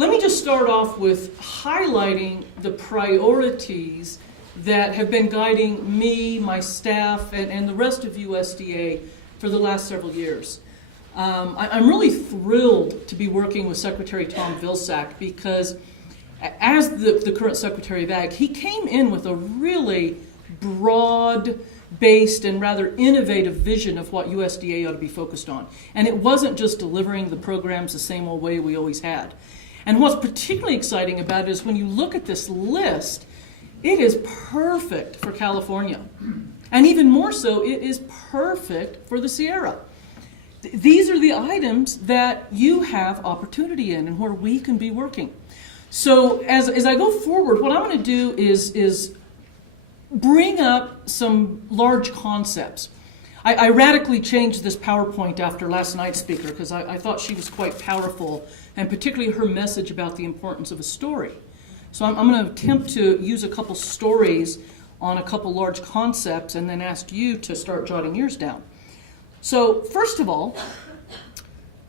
Let me just start off with highlighting the priorities that have been guiding me, my staff, and the rest of USDA for the last several years. I'm really thrilled to be working with Secretary Tom Vilsack because as the current Secretary of Ag, he came in with a really broad-based and rather innovative vision of what USDA ought to be focused on. And it wasn't just delivering the programs the same old way we always had. And what's particularly exciting about it is when you look at this list, it is perfect for California. And even more so, it is perfect for the Sierra. These are the items that you have opportunity in and where we can be working. So as I go forward, what I'm going to do is bring up some large concepts. I radically changed this PowerPoint after last night's speaker because I thought she was quite powerful, and particularly her message about the importance of a story. So I'm going to attempt to use a couple stories on a couple large concepts and then ask you to start jotting yours down. So first of all,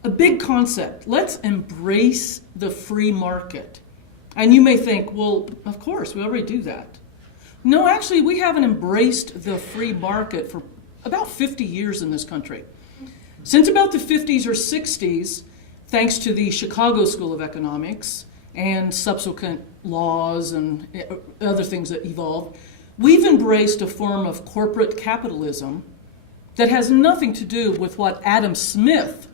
a big concept. Let's embrace the free market. And you may think, well, of course, we already do that. No, actually, we haven't embraced the free market for about 50 years in this country. Since about the 50s or 60s, thanks to the Chicago School of Economics and subsequent laws and other things that evolved, we've embraced a form of corporate capitalism that has nothing to do with what Adam Smith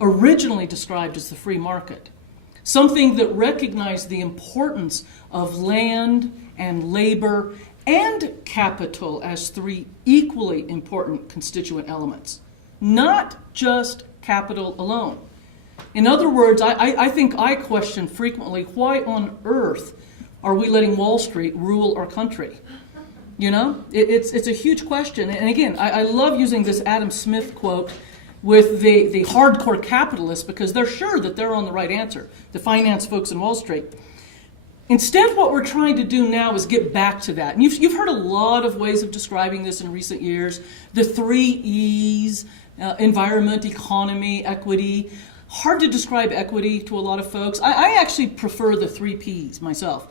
originally described as the free market. Something that recognized the importance of land and labor and capital as three equally important constituent elements, not just capital alone. In other words, I think I question frequently, why on earth are we letting Wall Street rule our country? You know, it's a huge question. And again, I love using this Adam Smith quote with the hardcore capitalists because they're sure that they're on the right answer, the finance folks in Wall Street. Instead, what we're trying to do now is get back to that. And you've heard a lot of ways of describing this in recent years. The 3 E's, environment, economy, equity. Hard to describe equity to a lot of folks. I actually prefer the 3 P's myself.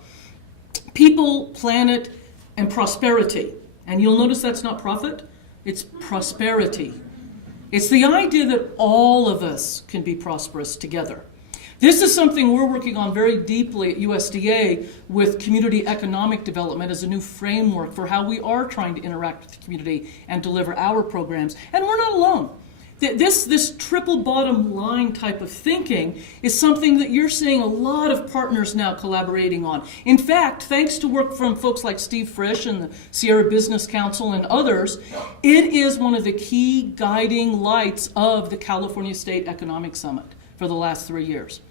People, planet, and prosperity. And you'll notice that's not profit, it's prosperity. It's the idea that all of us can be prosperous together. This is something we're working on very deeply at USDA with community economic development as a new framework for how we are trying to interact with the community and deliver our programs. And we're not alone. This triple bottom line type of thinking is something that you're seeing a lot of partners now collaborating on. In fact, thanks to work from folks like Steve Frisch and the Sierra Business Council and others, it is one of the key guiding lights of the California State Economic Summit for the last 3 years.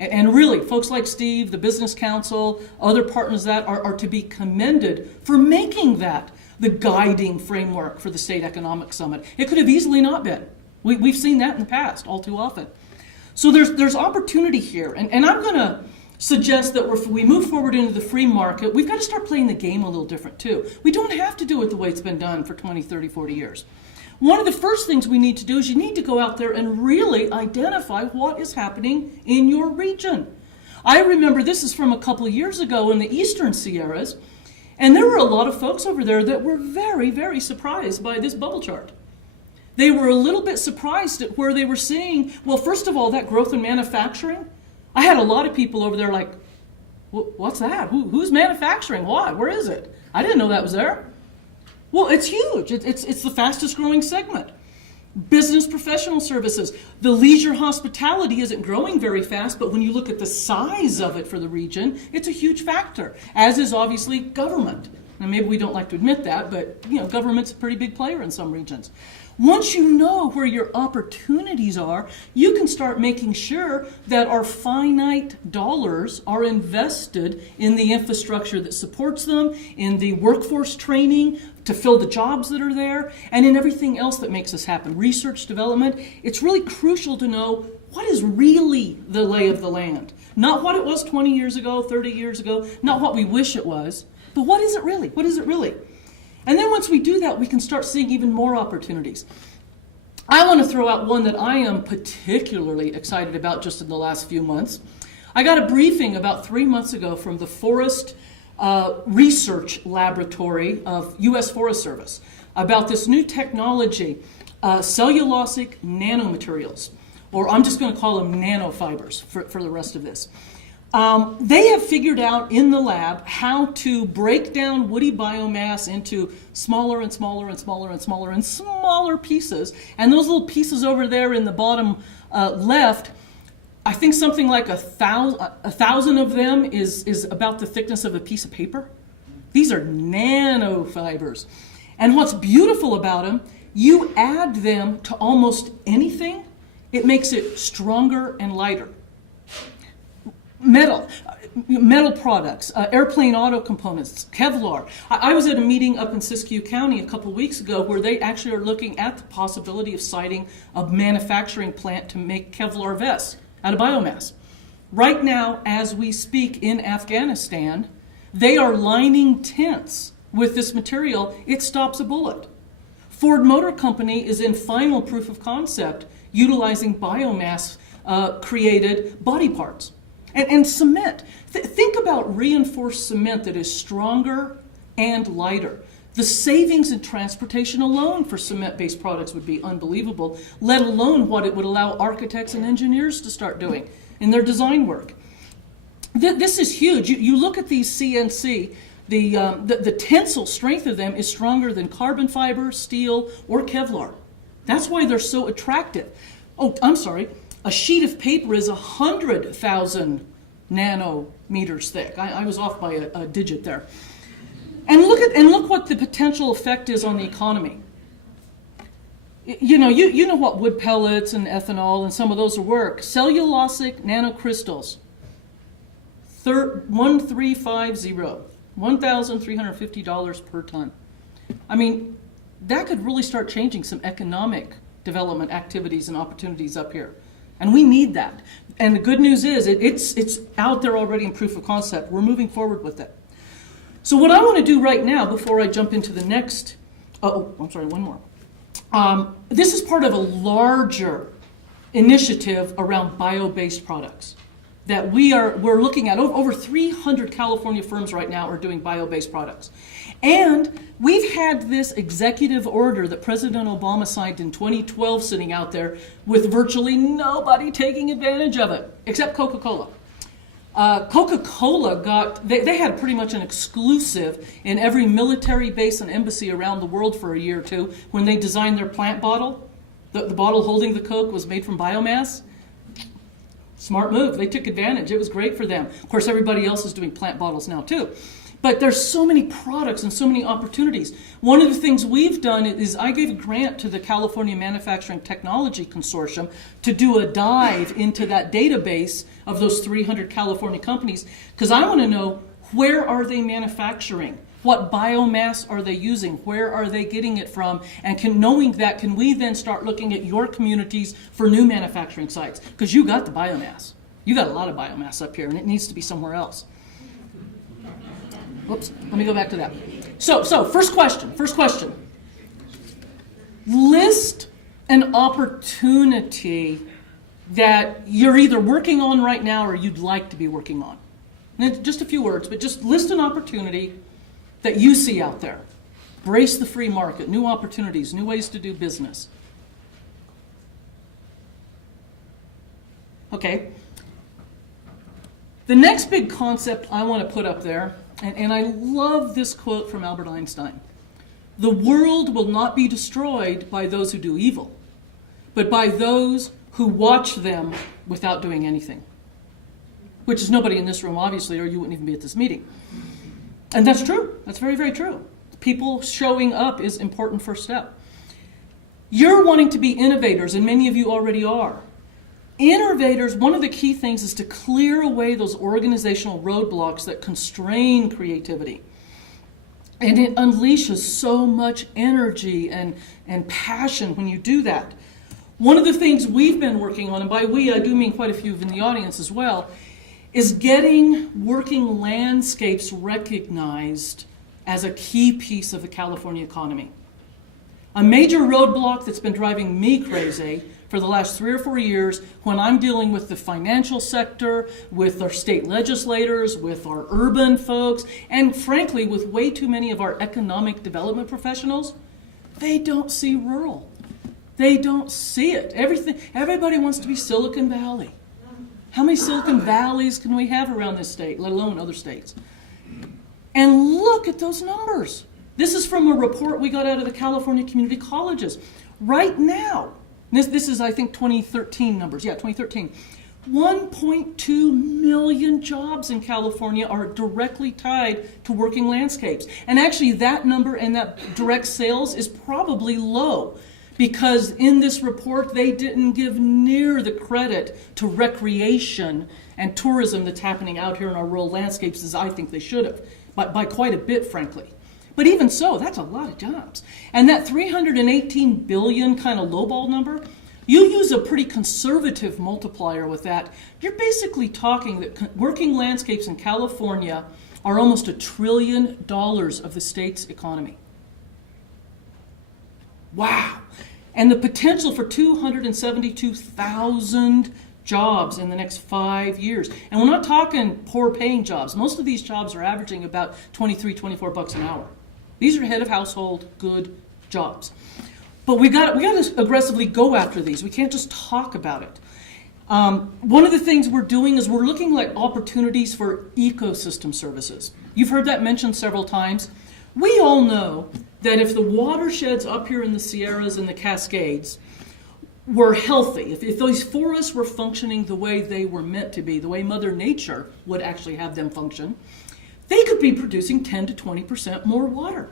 And really, folks like Steve, the Business Council, other partners that are to be commended for making that the guiding framework for the State Economic Summit. It could have easily not been. We've seen that in the past all too often. So there's opportunity here. And I'm going to suggest that if we move forward into the free market, we've got to start playing the game a little different too. We don't have to do it the way it's been done for 20, 30, 40 years. One of the first things we need to do is you need to go out there and really identify what is happening in your region. I remember this is from a couple of years ago in the Eastern Sierras, and there were a lot of folks over there that were very, very surprised by this bubble chart. They were a little bit surprised at where they were seeing, well, first of all, that growth in manufacturing. I had a lot of people over there like, what's that? Who's manufacturing? Why? Where is it? I didn't know that was there. Well, it's huge. It's the fastest growing segment. Business professional services. The leisure hospitality isn't growing very fast, but when you look at the size of it for the region, it's a huge factor, as is obviously government. Now, maybe we don't like to admit that, but government's a pretty big player in some regions. Once you know where your opportunities are, you can start making sure that our finite dollars are invested in the infrastructure that supports them, in the workforce training to fill the jobs that are there, and in everything else that makes this happen. Research, development. It's really crucial to know what is really the lay of the land. Not what it was 20 years ago, 30 years ago, not what we wish it was, but what is it really? What is it really? And then once we do that, we can start seeing even more opportunities. I want to throw out one that I am particularly excited about just in the last few months. I got a briefing about 3 months ago from the Forest Research Laboratory of U.S. Forest Service about this new technology, cellulosic nanomaterials, or I'm just going to call them nanofibers for the rest of this. They have figured out in the lab how to break down woody biomass into smaller and smaller and smaller and smaller and smaller pieces. And those little pieces over there in the bottom left, I think something like a thousand of them is about the thickness of a piece of paper. These are nanofibers. And what's beautiful about them, you add them to almost anything, it makes it stronger and lighter. Metal products, airplane auto components, Kevlar. I was at a meeting up in Siskiyou County a couple weeks ago where they actually are looking at the possibility of siting a manufacturing plant to make Kevlar vests out of biomass. Right now, as we speak in Afghanistan, they are lining tents with this material. It stops a bullet. Ford Motor Company is in final proof of concept utilizing biomass created body parts. And cement. Think about reinforced cement that is stronger and lighter. The savings in transportation alone for cement-based products would be unbelievable, let alone what it would allow architects and engineers to start doing in their design work. This is huge. You look at these CNC, the tensile strength of them is stronger than carbon fiber, steel, or Kevlar. That's why they're so attractive. Oh, I'm sorry. A sheet of paper is 100,000 nanometers thick. I was off by a digit there. And look what the potential effect is on the economy. You know what wood pellets and ethanol and some of those work. Cellulosic nanocrystals. 1350, $1,350 per ton. I mean, that could really start changing some economic development activities and opportunities up here. And we need that. And the good news is it's out there already in proof of concept. We're moving forward with it. So what I want to do right now, before I jump into the next, one more. This is part of a larger initiative around bio-based products that we're looking at. Over 300 California firms right now are doing bio-based products. And we've had this executive order that President Obama signed in 2012 sitting out there with virtually nobody taking advantage of it, except Coca-Cola. Coca-Cola they had pretty much an exclusive in every military base and embassy around the world for a year or two when they designed their plant bottle. The bottle holding the Coke was made from biomass. Smart move. They took advantage. It was great for them. Of course, everybody else is doing plant bottles now too. But there's so many products and so many opportunities. One of the things we've done is I gave a grant to the California Manufacturing Technology Consortium to do a dive into that database of those 300 California companies, because I want to know, where are they manufacturing? What biomass are they using? Where are they getting it from? And knowing that, can we then start looking at your communities for new manufacturing sites? Because you got the biomass. You got a lot of biomass up here, and it needs to be somewhere else. Whoops, let me go back to that. So first question. List an opportunity that you're either working on right now or you'd like to be working on. And just a few words, but just list an opportunity that you see out there. Brace the free market, new opportunities, new ways to do business. Okay. The next big concept I want to put up there, and I love this quote from Albert Einstein. The world will not be destroyed by those who do evil, but by those who watch them without doing anything. Which is nobody in this room, obviously, or you wouldn't even be at this meeting. And that's true. That's very, very true. People showing up is an important first step. You're wanting to be innovators, and many of you already are. Innovators, one of the key things is to clear away those organizational roadblocks that constrain creativity. And it unleashes so much energy and passion when you do that. One of the things we've been working on, and by we I do mean quite a few in the audience as well, is getting working landscapes recognized as a key piece of the California economy. A major roadblock that's been driving me crazy for the last 3 or 4 years when I'm dealing with the financial sector, with our state legislators, with our urban folks, and frankly, with way too many of our economic development professionals. They don't see rural. They don't see it. Everybody wants to be Silicon Valley. How many Silicon Valleys can we have around this state, let alone other states? And look at those numbers. This is from a report we got out of the California community colleges. Right now, this is, I think, 2013 numbers. Yeah, 2013. 1.2 million jobs in California are directly tied to working landscapes. And actually, that number and that direct sales is probably low, because in this report, they didn't give near the credit to recreation and tourism that's happening out here in our rural landscapes as I think they should have, by quite a bit, frankly. But even so, that's a lot of jobs. And that 318 billion kind of lowball number, you use a pretty conservative multiplier with that. You're basically talking that working landscapes in California are almost $1 trillion of the state's economy. Wow. And the potential for 272,000 jobs in the next 5 years. And we're not talking poor paying jobs. Most of these jobs are averaging about $23-24 an hour. These are head of household good jobs. But we got to aggressively go after these. We can't just talk about it. One of the things we're doing is we're looking at opportunities for ecosystem services. You've heard that mentioned several times. We all know that if the watersheds up here in the Sierras and the Cascades were healthy, if those forests were functioning the way they were meant to be, the way Mother Nature would actually have them function, they could be producing 10 to 20% more water.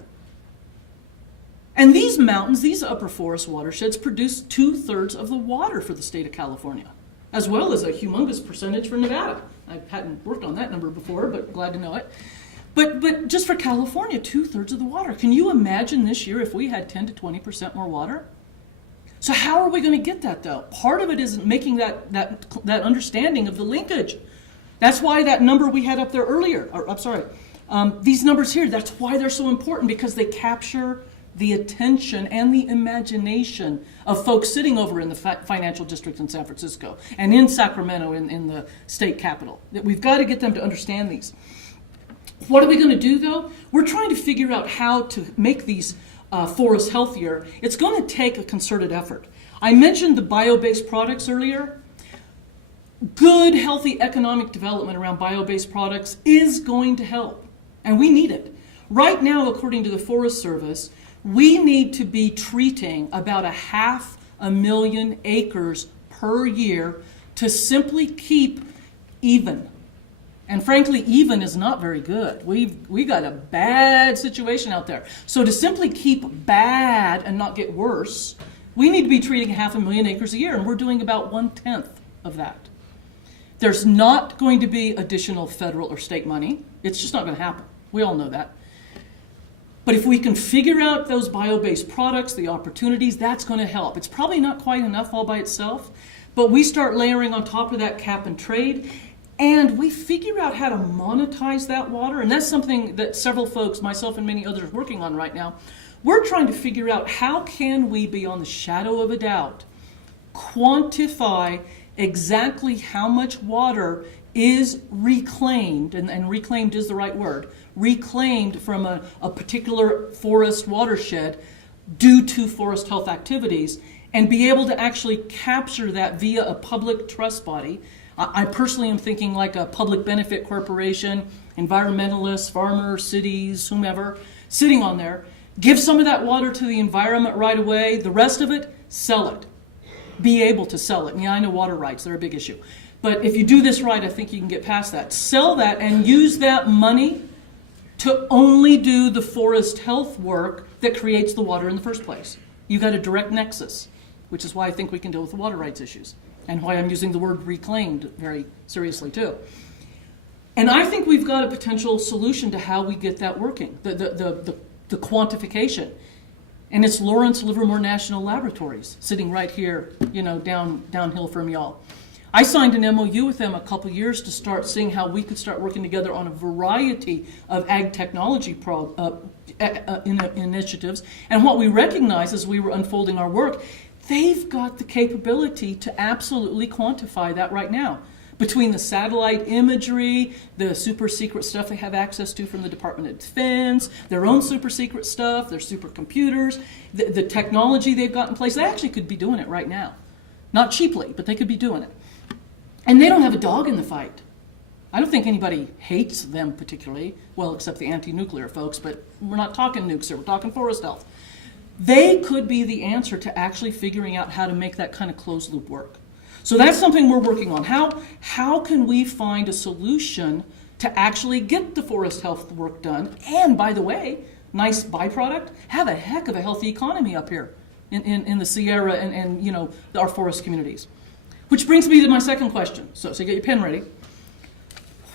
And these mountains, these upper forest watersheds, produce 2/3 of the water for the state of California, as well as a humongous percentage for Nevada. I hadn't worked on that number before, but glad to know it. But just for California, 2/3 of the water. Can you imagine this year if we had 10 to 20% more water? So how are we going to get that, though? Part of it is making that understanding of the linkage. That's why that number we had up there earlier, these numbers here, that's why they're so important, because they capture the attention and the imagination of folks sitting over in the financial district in San Francisco and in Sacramento in the state capital. We've got to get them to understand these. What are we going to do, though? We're trying to figure out how to make these forests healthier. It's going to take a concerted effort. I mentioned the bio-based products earlier. Good, healthy economic development around bio-based products is going to help, and we need it. Right now, according to the Forest Service, we need to be treating about 500,000 acres per year to simply keep even. And frankly, even is not very good. We got a bad situation out there. So to simply keep bad and not get worse, we need to be treating 500,000 acres a year, and we're doing about 1/10 of that. There's not going to be additional federal or state money. It's just not going to happen. We all know that. But if we can figure out those bio-based products, the opportunities, that's going to help. It's probably not quite enough all by itself, but we start layering on top of that cap and trade, and we figure out how to monetize that water. And that's something that several folks, myself and many others, are working on right now. We're trying to figure out how can we, beyond the shadow of a doubt, quantify exactly how much water is reclaimed, and reclaimed is the right word, reclaimed from a particular forest watershed due to forest health activities, and be able to actually capture that via a public trust body. I personally am thinking like a public benefit corporation, environmentalists, farmers, cities, whomever, sitting on there. Give some of that water to the environment right away. The rest of it, sell it. Be able to sell it. And yeah, I know water rights, they're a big issue. But if you do this right, I think you can get past that. Sell that and use that money to only do the forest health work that creates the water in the first place. You've got a direct nexus, which is why I think we can deal with the water rights issues, and why I'm using the word reclaimed very seriously too. And I think we've got a potential solution to how we get that working, the quantification. And it's Lawrence Livermore National Laboratories, sitting right here, downhill from y'all. I signed an MOU with them a couple years to start seeing how we could start working together on a variety of ag technology initiatives. And what we recognized as we were unfolding our work, they've got the capability to absolutely quantify that right now. Between the satellite imagery, the super secret stuff they have access to from the Department of Defense, their own super secret stuff, their supercomputers, the technology they've got in place, they actually could be doing it right now. Not cheaply, but they could be doing it. And they don't have a dog in the fight. I don't think anybody hates them particularly, well, except the anti-nuclear folks, but we're not talking nukes here, we're talking forest health. They could be the answer to actually figuring out how to make that kind of closed loop work. So that's something we're working on. How can we find a solution to actually get the forest health work done? And by the way, nice byproduct, have a heck of a healthy economy up here in the Sierra and you know, our forest communities. Which brings me to my second question. So get your pen ready.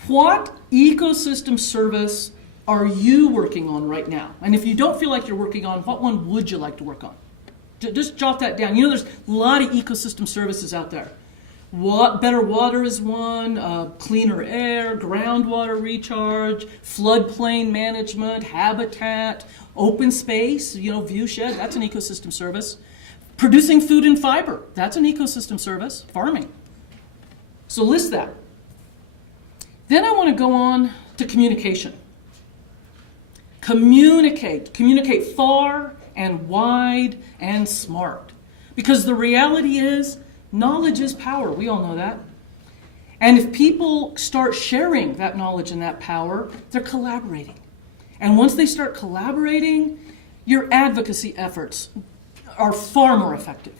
What ecosystem service are you working on right now? And if you don't feel like you're working on, what one would you like to work on? Just jot that down. You know, there's a lot of ecosystem services out there. Better water is one, cleaner air, groundwater recharge, floodplain management, habitat, open space, you know, viewshed, that's an ecosystem service. Producing food and fiber, that's an ecosystem service. Farming. So list that. Then I want to go on to communication. Communicate far and wide and smart. Because the reality is, knowledge is power. We all know that. And if people start sharing that knowledge and that power, they're collaborating. And once they start collaborating, your advocacy efforts are far more effective,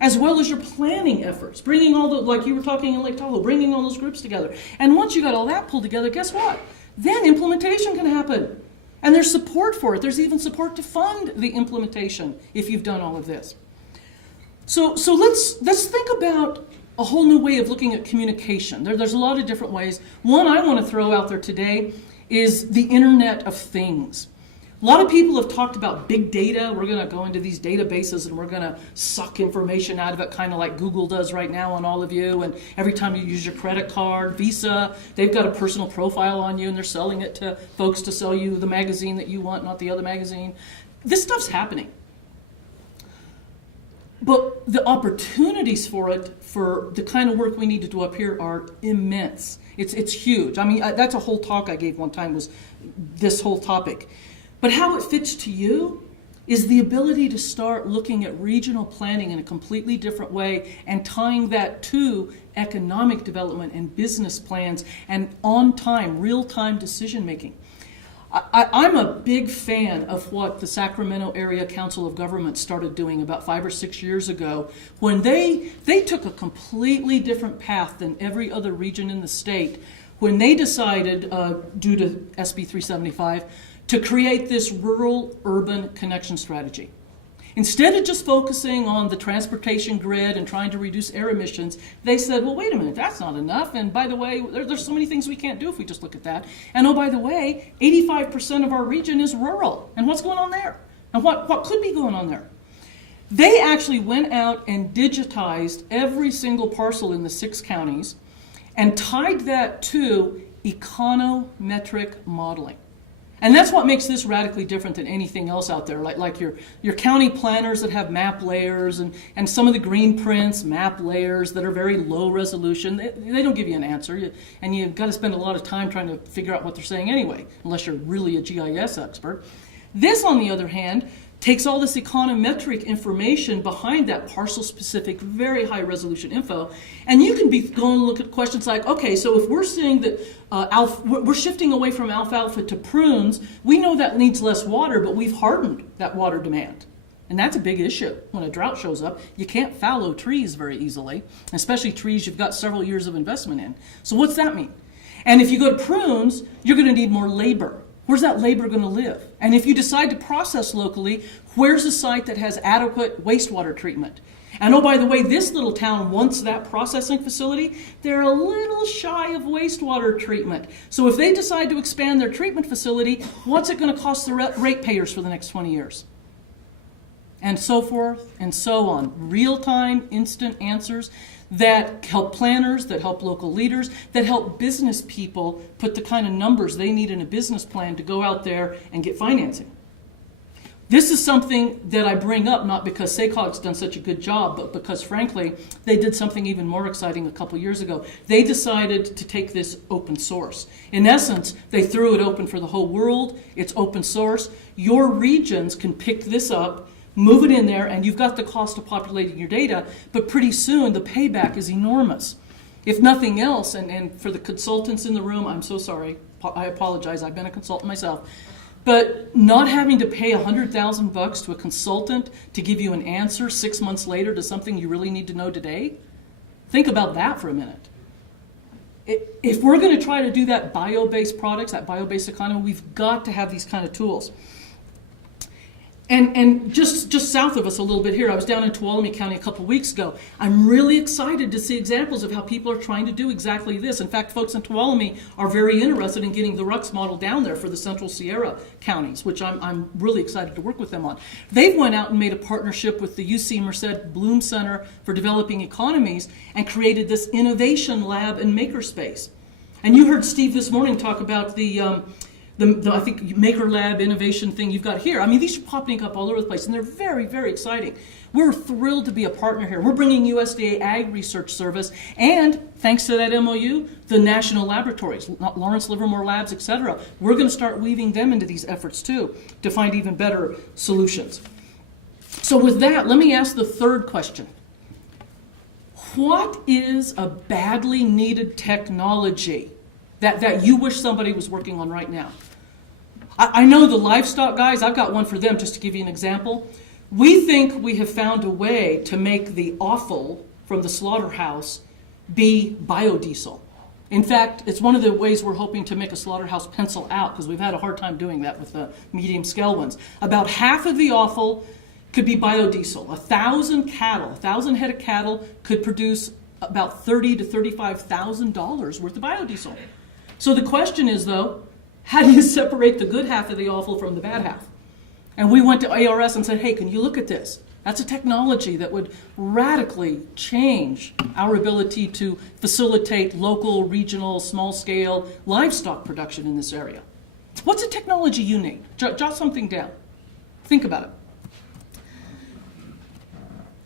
as well as your planning efforts, bringing all the, like you were talking in Lake Tahoe, bringing all those groups together. And once you got all that pulled together, guess what? Then implementation can happen. And there's support for it. There's even support to fund the implementation if you've done all of this. So let's think about a whole new way of looking at communication. There's a lot of different ways. One I want to throw out there today is the Internet of Things. A lot of people have talked about big data. We're going to go into these databases and we're going to suck information out of it, kind of like Google does right now on all of you. And every time you use your credit card, Visa, they've got a personal profile on you and they're selling it to folks to sell you the magazine that you want, not the other magazine. This stuff's happening. But the opportunities for it, for the kind of work we need to do up here, are immense. It's huge. I mean, that's a whole talk I gave one time, was this whole topic. But how it fits to you is the ability to start looking at regional planning in a completely different way and tying that to economic development and business plans and on-time, real-time decision-making. I'm a big fan of what the Sacramento Area Council of Governments started doing about 5 or 6 years ago, when they took a completely different path than every other region in the state, when they decided, due to SB 375, to create this rural-urban connection strategy. Instead of just focusing on the transportation grid and trying to reduce air emissions, they said, well, wait a minute, that's not enough. And by the way, there's so many things we can't do if we just look at that. And oh, by the way, 85% of our region is rural. And what's going on there? And what could be going on there? They actually went out and digitized every single parcel in the 6 counties and tied that to econometric modeling. And that's what makes this radically different than anything else out there, like your county planners that have map layers and some of the green prints, map layers that are very low resolution. They don't give you an answer, and you've got to spend a lot of time trying to figure out what they're saying anyway, unless you're really a GIS expert. This, on the other hand, takes all this econometric information behind that parcel-specific, very high-resolution info, and you can be going and look at questions like, okay, so if we're seeing that we're shifting away from alfalfa to prunes, we know that needs less water, but we've hardened that water demand. And that's a big issue when a drought shows up. You can't fallow trees very easily, especially trees you've got several years of investment in. So what's that mean? And if you go to prunes, you're going to need more labor. Where's that labor going to live? And if you decide to process locally, where's a site that has adequate wastewater treatment? And oh, by the way, this little town wants that processing facility. They're a little shy of wastewater treatment. So if they decide to expand their treatment facility, what's it going to cost the ratepayers for the next 20 years? And so forth and so on. Real-time, instant answers that help planners, that help local leaders, that help business people put the kind of numbers they need in a business plan to go out there and get financing. This is something that I bring up not because SACOG's done such a good job, but because, frankly, they did something even more exciting a couple years ago. They decided to take this open source. In essence, they threw it open for the whole world. It's open source. Your regions can pick this up, move it in there, and you've got the cost of populating your data, but pretty soon the payback is enormous. If nothing else, and for the consultants in the room, I'm so sorry. I apologize. I've been a consultant myself. But not having to pay $100,000 to a consultant to give you an answer 6 months later to something you really need to know today, think about that for a minute. If we're going to try to do that bio-based products, that bio-based economy, we've got to have these kind of tools. And just south of us a little bit here, I was down in Tuolumne County a couple weeks ago. I'm really excited to see examples of how people are trying to do exactly this. In fact, folks in Tuolumne are very interested in getting the RUX model down there for the Central Sierra counties, which I'm really excited to work with them on. They've went out and made a partnership with the UC Merced Bloom Center for Developing Economies and created this innovation lab and makerspace. And you heard Steve this morning talk about the I think Maker Lab innovation thing you've got here. I mean, these are popping up all over the place, and they're very, very exciting. We're thrilled to be a partner here. We're bringing USDA Ag Research Service, and thanks to that MOU, the national laboratories, Lawrence Livermore Labs, et cetera. We're going to start weaving them into these efforts, too, to find even better solutions. So with that, let me ask the third question. What is a badly needed technology that you wish somebody was working on right now? I know the livestock guys, I've got one for them just to give you an example. We think we have found a way to make the offal from the slaughterhouse be biodiesel. In fact, it's one of the ways we're hoping to make a slaughterhouse pencil out, because we've had a hard time doing that with the medium scale ones. About half of the offal could be biodiesel. 1,000 head of cattle could produce about $30,000 to $35,000 worth of biodiesel. So the question is, though, how do you separate the good half of the offal from the bad half? And we went to ARS and said, hey, can you look at this? That's a technology that would radically change our ability to facilitate local, regional, small-scale livestock production in this area. What's a technology you need? Jot something down. Think about it.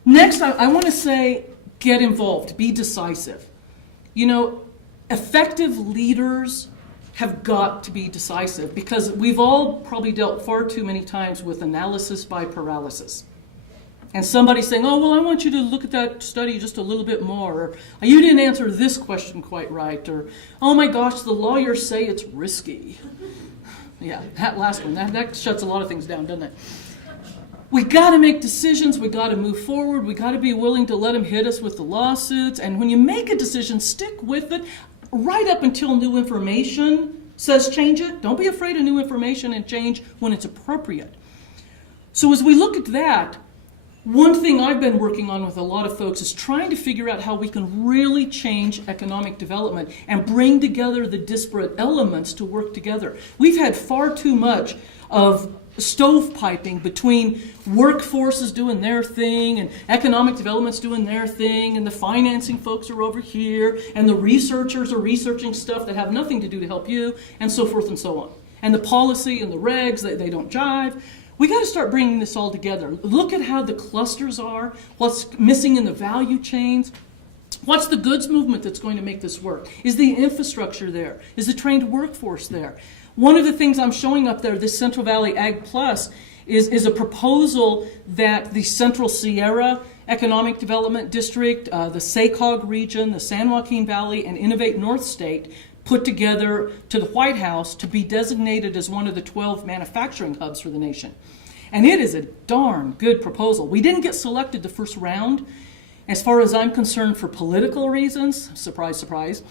Next, I want to say, get involved, be decisive. You know, effective leaders have got to be decisive, because we've all probably dealt far too many times with analysis by paralysis. And somebody saying, oh, well, I want you to look at that study just a little bit more, or you didn't answer this question quite right, or oh my gosh, the lawyers say it's risky. Yeah, that last one, that shuts a lot of things down, doesn't it? We got to make decisions, we got to move forward, we got to be willing to let them hit us with the lawsuits, and when you make a decision, stick with it right up until new information says change it. Don't be afraid of new information, and change when it's appropriate. So as we look at that, one thing I've been working on with a lot of folks is trying to figure out how we can really change economic development and bring together the disparate elements to work together. We've had far too much of stovepiping between workforces doing their thing and economic development's doing their thing, and the financing folks are over here, and the researchers are researching stuff that have nothing to do to help you, and so forth and so on. And the policy and the regs, they don't jive. We got to start bringing this all together. Look at how the clusters are, what's missing in the value chains. What's the goods movement that's going to make this work? Is the infrastructure there? Is the trained workforce there? One of the things I'm showing up there, this Central Valley Ag Plus, is a proposal that the Central Sierra Economic Development District, the SACOG region, the San Joaquin Valley, and Innovate North State put together to the White House to be designated as one of the 12 manufacturing hubs for the nation. And it is a darn good proposal. We didn't get selected the first round, as far as I'm concerned, for political reasons. Surprise, surprise.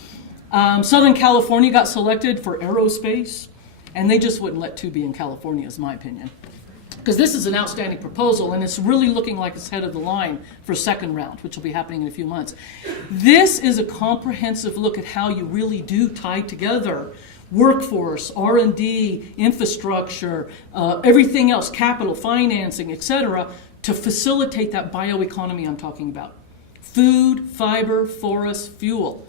Southern California got selected for aerospace, and they just wouldn't let two be in California, is my opinion. Because this is an outstanding proposal, and it's really looking like it's head of the line for second round, which will be happening in a few months. This is a comprehensive look at how you really do tie together workforce, R&D, infrastructure, everything else, capital, financing, etc., to facilitate that bioeconomy I'm talking about. Food, fiber, forest, fuel.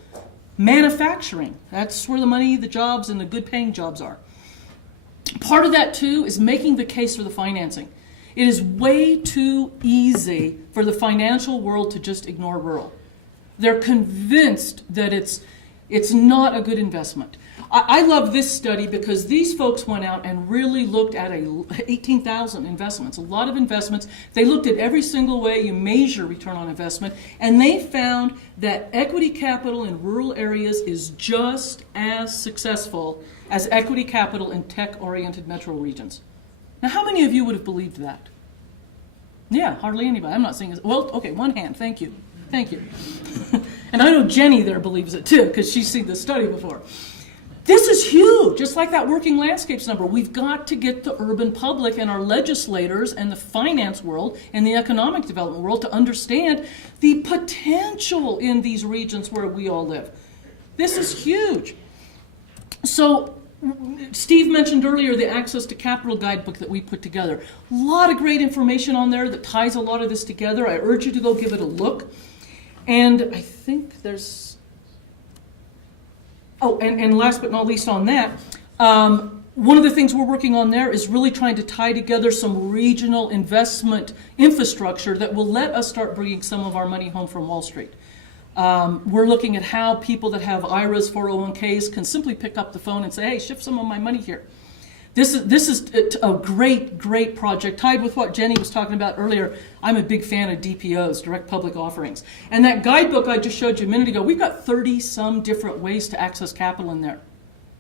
Manufacturing, that's where the money, the jobs, and the good paying jobs are. Part of that, too, is making the case for the financing. It is way too easy for the financial world to just ignore rural. They're convinced that it's not a good investment. I love this study because these folks went out and really looked at 18,000 investments, a lot of investments. They looked at every single way you measure return on investment, and they found that equity capital in rural areas is just as successful as equity capital in tech-oriented metro regions. Now, how many of you would have believed that? Yeah, hardly anybody. I'm not saying it. Well, okay, one hand. Thank you. Thank you. And I know Jenny there believes it too, because she's seen the study before. This is huge, just like that working landscapes number. We've got to get the urban public and our legislators and the finance world and the economic development world to understand the potential in these regions where we all live. This is huge. So Steve mentioned earlier the Access to Capital guidebook that we put together. A lot of great information on there that ties a lot of this together. I urge you to go give it a look. And I think there's... Oh, and last but not least on that, one of the things we're working on there is really trying to tie together some regional investment infrastructure that will let us start bringing some of our money home from Wall Street. We're looking at how people that have IRAs, 401ks can simply pick up the phone and say, hey, shift some of my money here. This is a great project, tied with what Jenny was talking about earlier. I'm a big fan of DPOs, direct public offerings. And that guidebook I just showed you a minute ago, we've got 30-some different ways to access capital in there.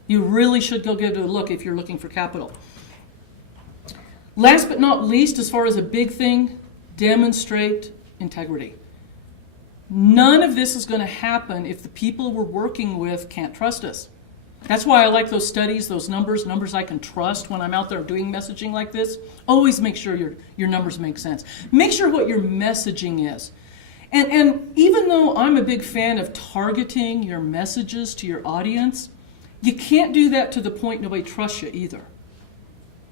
You really should go give it a look if you're looking for capital. Last but not least, as far as a big thing, demonstrate integrity. None of this is going to happen if the people we're working with can't trust us. That's why I like those studies, those numbers I can trust when I'm out there doing messaging like this. Always make sure your numbers make sense. Make sure what your messaging is. And even though I'm a big fan of targeting your messages to your audience, you can't do that to the point nobody trusts you either.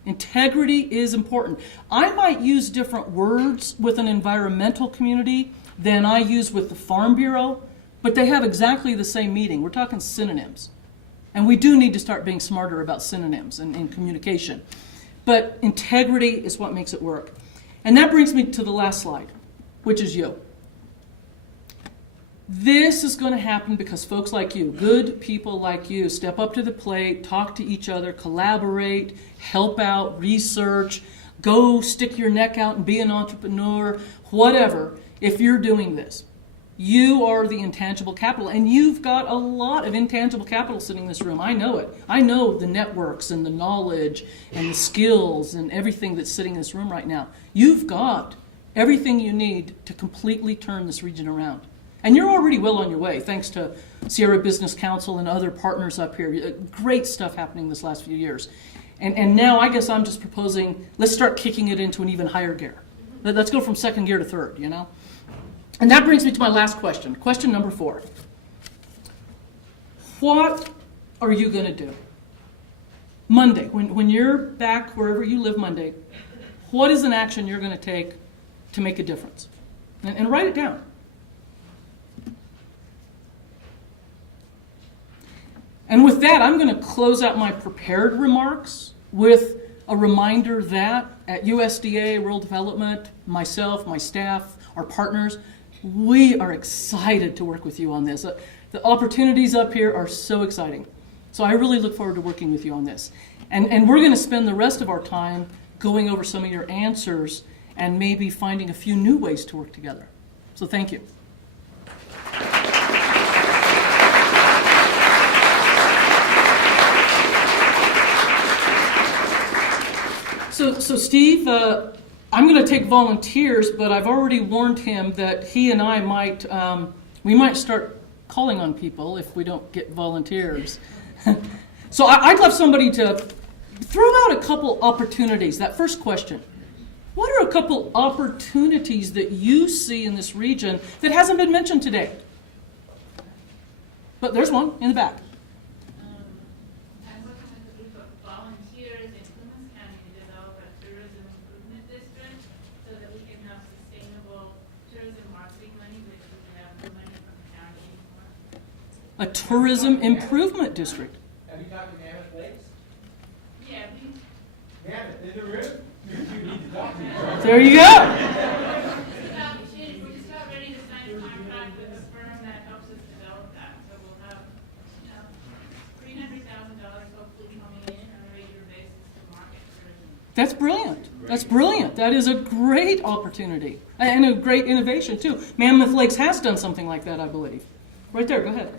Integrity is important. I might use different words with an environmental community than I use with the Farm Bureau, but they have exactly the same meaning. We're talking synonyms. And we do need to start being smarter about synonyms in communication. But integrity is what makes it work. And that brings me to the last slide, which is you. This is going to happen because folks like you, good people like you, step up to the plate, talk to each other, collaborate, help out, research, go stick your neck out and be an entrepreneur, whatever. If you're doing this, you are the intangible capital, and you've got a lot of intangible capital sitting in this room. I know it. I know the networks and the knowledge and the skills and everything that's sitting in this room right now. You've got everything you need to completely turn this region around. And you're already well on your way, thanks to Sierra Business Council and other partners up here. Great stuff happening this last few years. And now I guess I'm just proposing, let's start kicking it into an even higher gear. Let's go from second gear to third, you know? And that brings me to my last question, question number 4. What are you going to do? Monday, when you're back wherever you live Monday, what is an action you're going to take to make a difference? And write it down. And with that, I'm going to close out my prepared remarks with a reminder that at USDA, Rural Development, myself, my staff, our partners, we are excited to work with you on this. The opportunities up here are so exciting. So I really look forward to working with you on this. And we're going to spend the rest of our time going over some of your answers and maybe finding a few new ways to work together. So thank you. So Steve, I'm going to take volunteers, but I've already warned him that he and I might start calling on people if we don't get volunteers. So I'd love somebody to throw out a couple opportunities. That first question, what are a couple opportunities that you see in this region that hasn't been mentioned today? But there's one in the back. A tourism improvement district. Have you talked to Mammoth Lakes? Yeah. Mammoth, in the room? You need to talk to each other. There you go. We're just about ready to sign a contract with a firm that helps us develop that. So we'll have $300,000 hopefully coming in on a regular basis to market. That's brilliant. That's brilliant. That is a great opportunity and a great innovation too. Mammoth Lakes has done something like that, I believe. Right there, go ahead.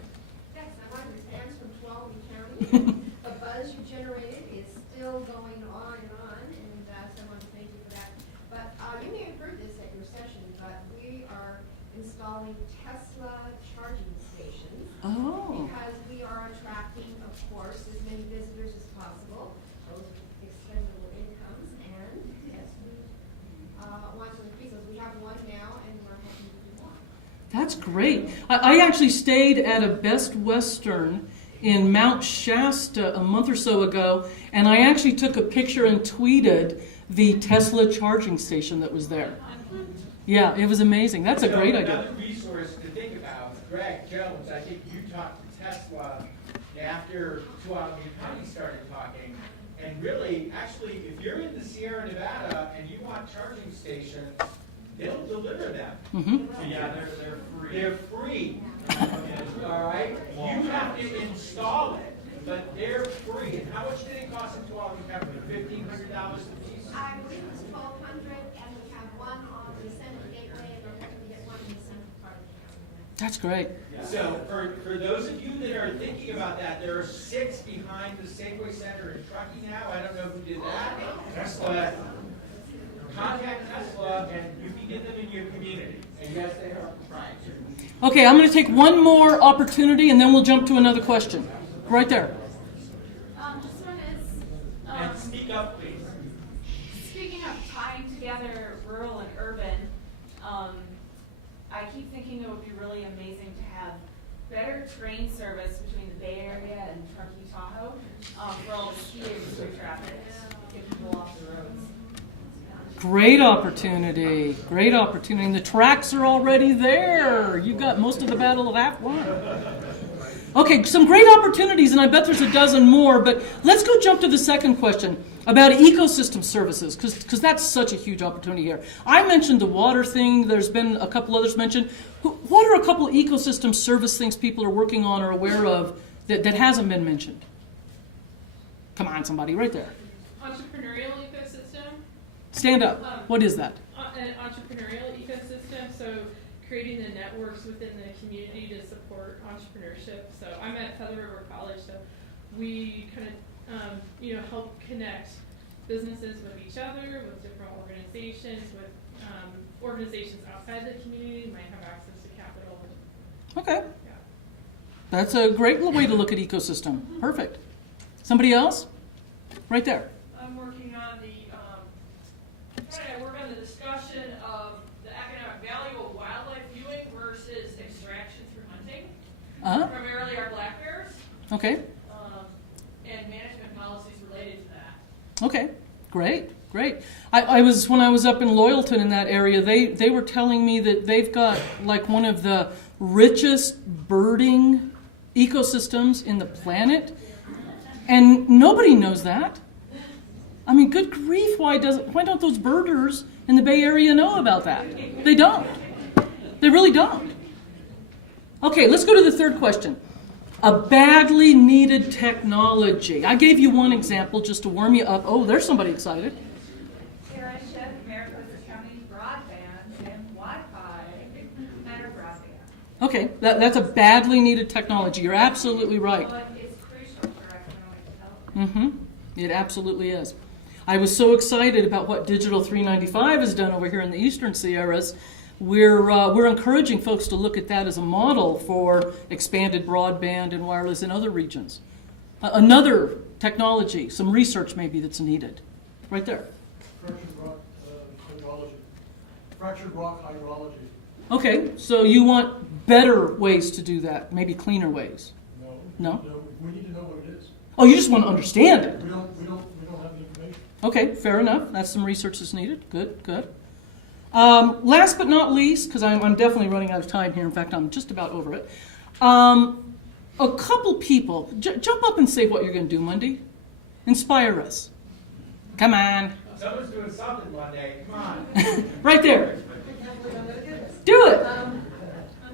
Yes, I want to respond from 12 County. The buzz you generated is still going on, and so I want to thank you for that. But you may have heard this at your session, but we are installing Tesla charging stations. Oh. Because we are attracting, of course, as many visitors as possible, those with expendable incomes, and yes, we want to increase those. We have one now, and we're hoping to do more. That's great. I actually stayed at a Best Western in Mount Shasta a month or so ago, and I actually took a picture and tweeted the Tesla charging station that was there. Yeah, it was amazing. That's a great idea. Another resource to think about, Greg Jones, I think you talked to Tesla after Tuolumne County started talking, and really, actually, if you're in the Sierra Nevada and you want charging stations, they'll deliver them. Mm-hmm. Yeah, they're free. They're free. All right? You have to install it, but they're free. And how much did it cost in Tuolumne County? $1,500 a piece? I believe it was 1,200, and we have one on the center gateway, and we're hoping to get one in the central part of the county. That's great. So for those of you that are thinking about that, there are 6 behind the Safeway Center in Truckee now. I don't know who did that. But contact Tesla and you can get them in your community. And yes, they are proprietary. Okay, I'm going to take one more opportunity and then we'll jump to another question. Right there. This one is, And speak up, please. speaking of tying together rural and urban, I keep thinking it would be really amazing to have better train service between the Bay Area and Truckee, Tahoe, for all the ski industry traffic, get people off the roads. Great opportunity. Great opportunity. And the tracks are already there. You got most of the battle of half won. Okay, some great opportunities, and I bet there's a dozen more, but let's go jump to the second question about ecosystem services, because that's such a huge opportunity here. I mentioned the water thing. There's been a couple others mentioned. What are a couple of ecosystem service things people are working on or aware of that hasn't been mentioned? Come on, somebody, right there. Entrepreneurial ecosystem. Stand up. What is that? An entrepreneurial ecosystem, so creating the networks within the community to support entrepreneurship. So I'm at Feather River College, so we kind of help connect businesses with each other, with different organizations, with organizations outside the community who might have access to capital. Okay. Yeah. That's a great way to look at ecosystem. Perfect. Somebody else? Right there. I'm working on trying to work on the discussion of the economic value of wildlife viewing versus extraction through hunting, primarily our black bears, Okay. and management policies related to that. Okay. Great. When I was up in Loyalton in that area, they were telling me that they've got like one of the richest birding ecosystems in the planet, and nobody knows that. I mean, good grief, why don't those birders in the Bay Area know about that? They don't. They really don't. Okay, let's go to the third question. A badly needed technology. I gave you one example just to warm you up. Oh, there's somebody excited. Sarah Schiff, Mariposa County Broadband and Wi-Fi better broadband. Okay, that's a badly needed technology. You're absolutely right. But it's crucial for economic development. It absolutely is. I was so excited about what Digital 395 has done over here in the Eastern Sierras. We're encouraging folks to look at that as a model for expanded broadband and wireless in other regions. Another technology, some research maybe that's needed. Right there. Fractured rock hydrology. Okay, so you want better ways to do that, maybe cleaner ways. No. No? We need to know what it is. Oh, you just want to understand it. We don't have the information. Okay, fair enough. That's some research that's needed. Good. Last but not least, because I'm definitely running out of time here. In fact, I'm just about over it. A couple people, jump up and say what you're going to do Monday. Inspire us. Come on. Someone's doing something Monday, come on. Right there. I can't believe I'm gonna do this. Do it.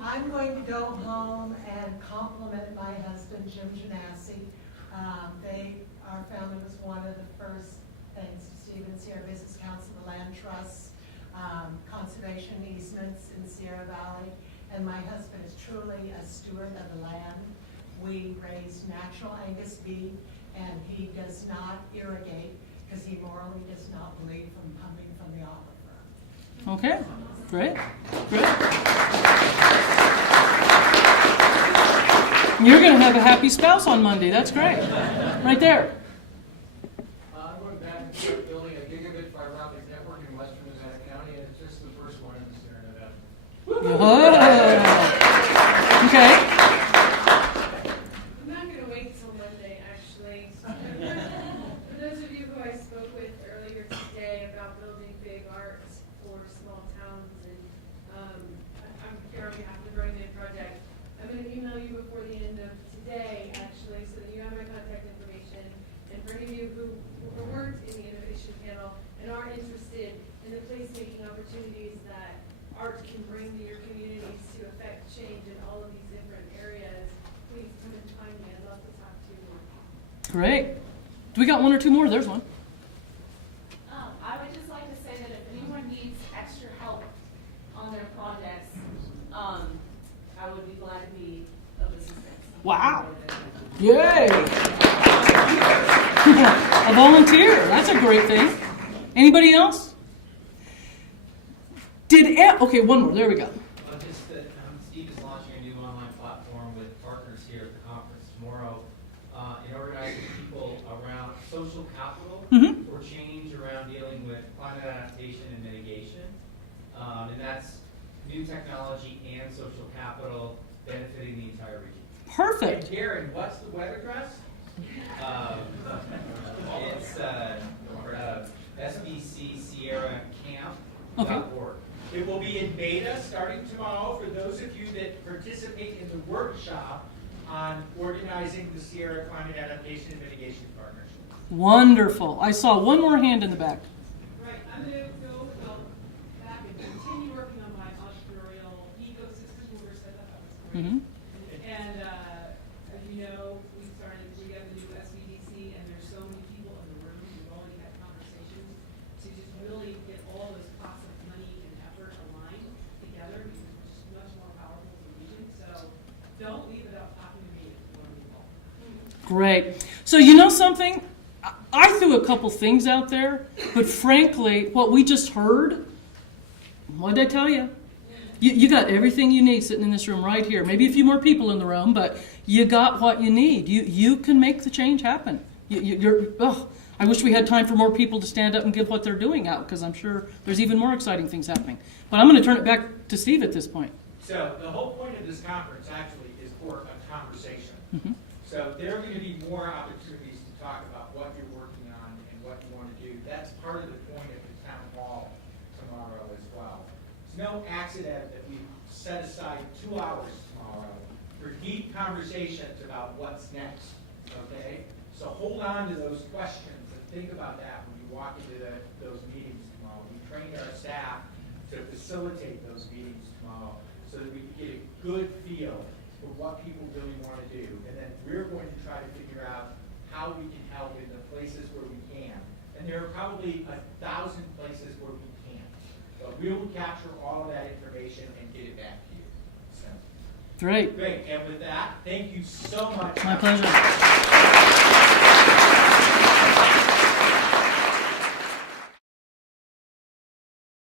I'm going to go home and compliment my husband, Jim Janassi. Our family was one of the first, thanks to Stephen Sierra Business Council, the land trusts, conservation easements in Sierra Valley. And my husband is truly a steward of the land. We raise natural Angus beef, and he does not irrigate because he morally does not believe from pumping from the aquifer. Okay, great, great. You're going to have a happy spouse on Monday. That's great. Right there. I'm going back and start building a gigabit fiber optic network in western Nevada County, and it's just the first one in the Sierra Nevada. Oh. Okay. I'm not gonna wait till Monday, actually. For those of you who I spoke with earlier today about building big art for small towns, and I'm here on behalf of the Growing Day Project. I'm gonna email you before the end of today, actually, so that you have my contact information. And for any of you who weren't in the innovation panel and are interested in the placemaking opportunities that art can bring to your communities to affect change in all of these different areas, please come and find me. I'd love to talk to you more. Great. Do we got one or two more? There's one. I would just like to say that if anyone needs extra help on their projects, I would be glad to be of assistance. Wow. Yay. A volunteer. That's a great thing. Anybody else? Okay, one more. There we go. Just that Steve is launching a new online platform with partners here at the conference tomorrow in organizing people around social capital for change around dealing with climate adaptation and mitigation. And that's new technology and social capital benefiting the entire region. Perfect. Hey, Darren, what's the web address? It's SBCSierraCamp.org. Okay. It will be in beta starting tomorrow for those of you that participate in the workshop on organizing the Sierra Climate Adaptation and Mitigation Partnership. Wonderful. I saw one more hand in the back. Right, I'm going to go back and continue working on my entrepreneurial ecosystem movers that I was great. And as you know, we got the new SVDC, and there's so many people in the room who've already had conversations to just really get all those pots of money and effort aligned together, because it's just much more powerful as a region. So don't leave without talking to me if you want to be involved. Great. So you know something? I threw a couple things out there, but frankly, what we just heard, what did I tell you? You got everything you need sitting in this room right here. Maybe a few more people in the room, but you got what you need. You can make the change happen. I wish we had time for more people to stand up and give what they're doing out, because I'm sure there's even more exciting things happening. But I'm going to turn it back to Steve at this point. So the whole point of this conference actually is for a conversation. So there are going to be more opportunities to talk about what you're working on and what you want to do. That's part of the point of the town hall tomorrow as well. It's no accident that we set aside 2 hours tomorrow for deep conversations about what's next, okay? So hold on to those questions and think about that when you walk into those meetings tomorrow. We trained our staff to facilitate those meetings tomorrow so that we can get a good feel for what people really want to do. And then we're going to try to figure out how we can help in the places where we can. And there are probably 1,000 places where we can't. But we will capture all of that information and get it back to you. So. Great. Great. And with that, thank you so much. My pleasure.